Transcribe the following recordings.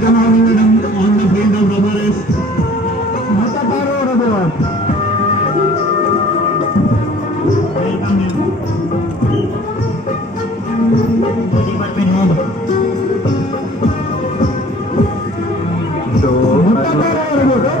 Come on, madam, on the field of robotics. Mataparo robot. Welcome you. Department head. So, Mataparo robot.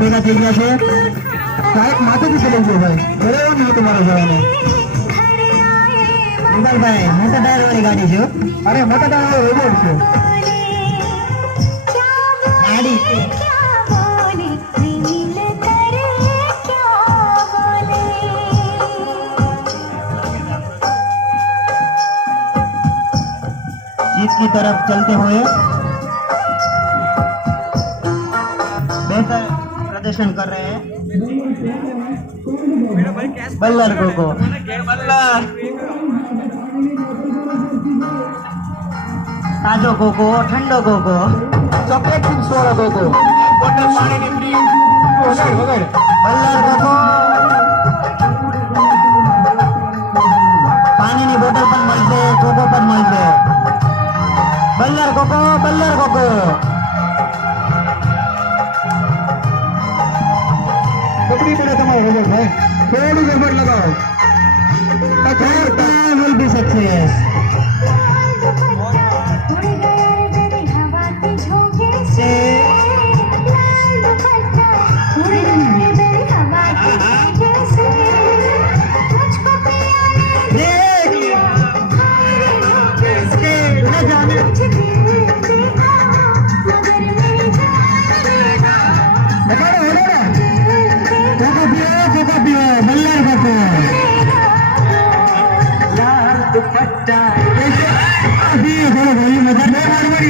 ભેગા થઈ ગયા છે સાહેબ માથેથી ચલાવી ગયો ભાઈ બરાબર નહીં તમારો જવાનો ભાઈ મોટા ટાયર વાળી ગાડી છે અરે મોટા ટાયર વાળો રોબોટ છે ગાડી છે जीत की तरफ चलते हुए बेहतर प्रदर्शन कर रहे हैं बल्लर को ताजो कोको ठंडो कोको चॉकलेट चिप्स वाला कोको बोतल पानी की फ्री बल्लर कोको पानी ની બોટલ પણ મળશે કોકો પણ મળશે બલ્લર કોકો પકડી પડે તમારો રોબોટ ભાઈ થોડું રોબોટ લગાવો will be success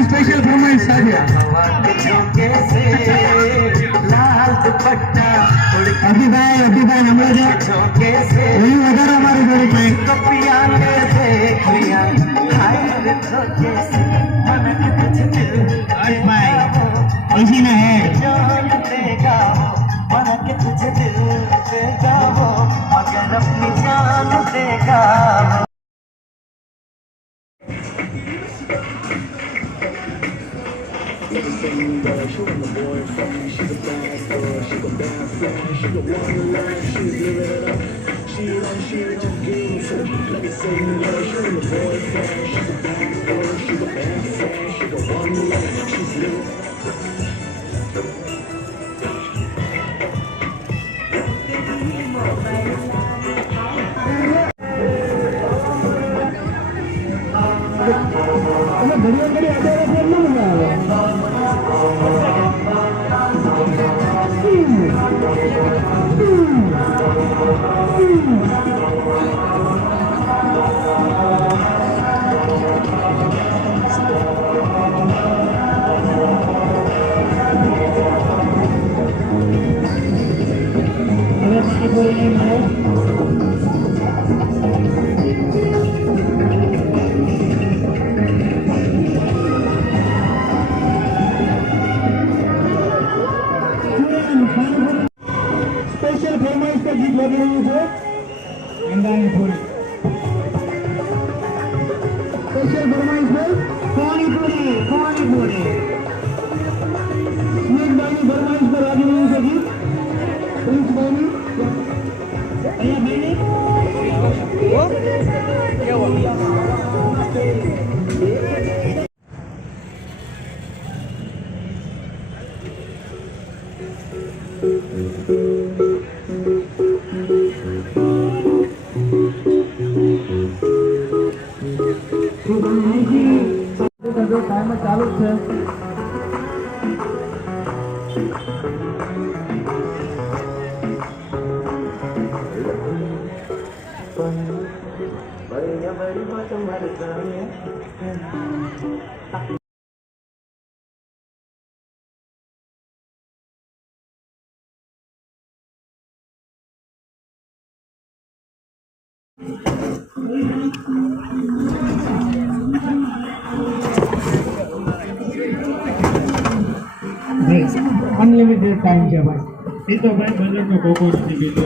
स्पेशल फरमाइश साजिया अभी भाई हम लोग वही वगैरह हमारे जोड़े भाई ऐसी ना है मगर अपनी जान देगा स्पेशल फरमाइश का गीत लगे हुए थे स्पेशल फरमाइश में पानी पूरी स्नेक बानी फरमाइश पर आगे हुए थे गीत प्रिंस बानी भैया मैंने क्या हुआ टाइम चालू है અનલિમિટેડ ટાઈમ છે ભાઈ. એ તો ભાઈ બજેટનો કોકો નથી પીતો.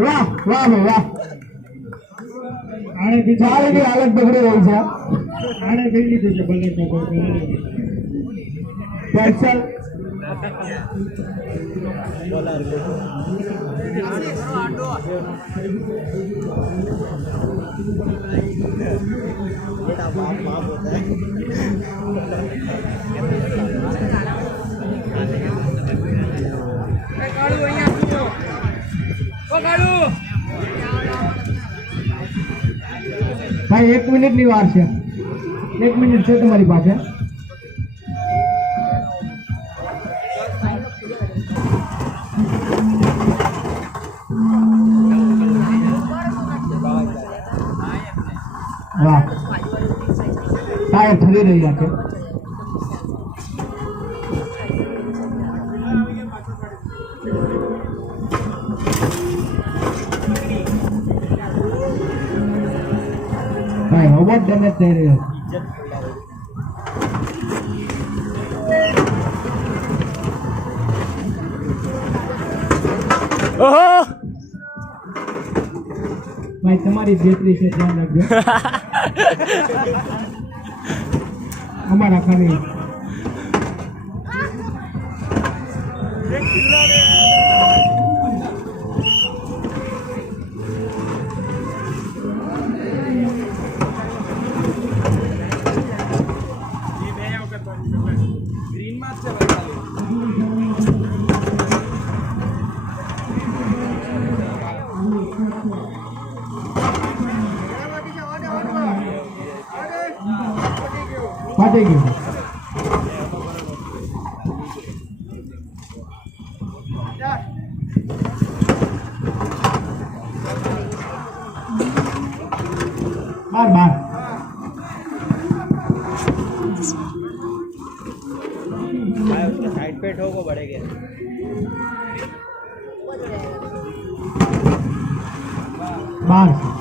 વાહ વાહ ભાઈ વાહ. આને બીજા ચાલની હાલત બગડી રહી છે. આને પી લીધું છે બજેટનો કોકો. પેન્સલ ભાઈ 1 મિનિટની વાર છે. 1 મિનિટ છે તમારી પાસે. વાહ ટાયર ઠરી રહ્યા છે. ભાઈ રોબોટ ડેમેજ થઈ રહ્યો છે. ભાઈ તમારી બેટરી છે ધ્યાન રાખજો. અમારા ખાલી ફાટી ગયું. बार बार उसके साइड पे ठोको बढ़ेगा। बार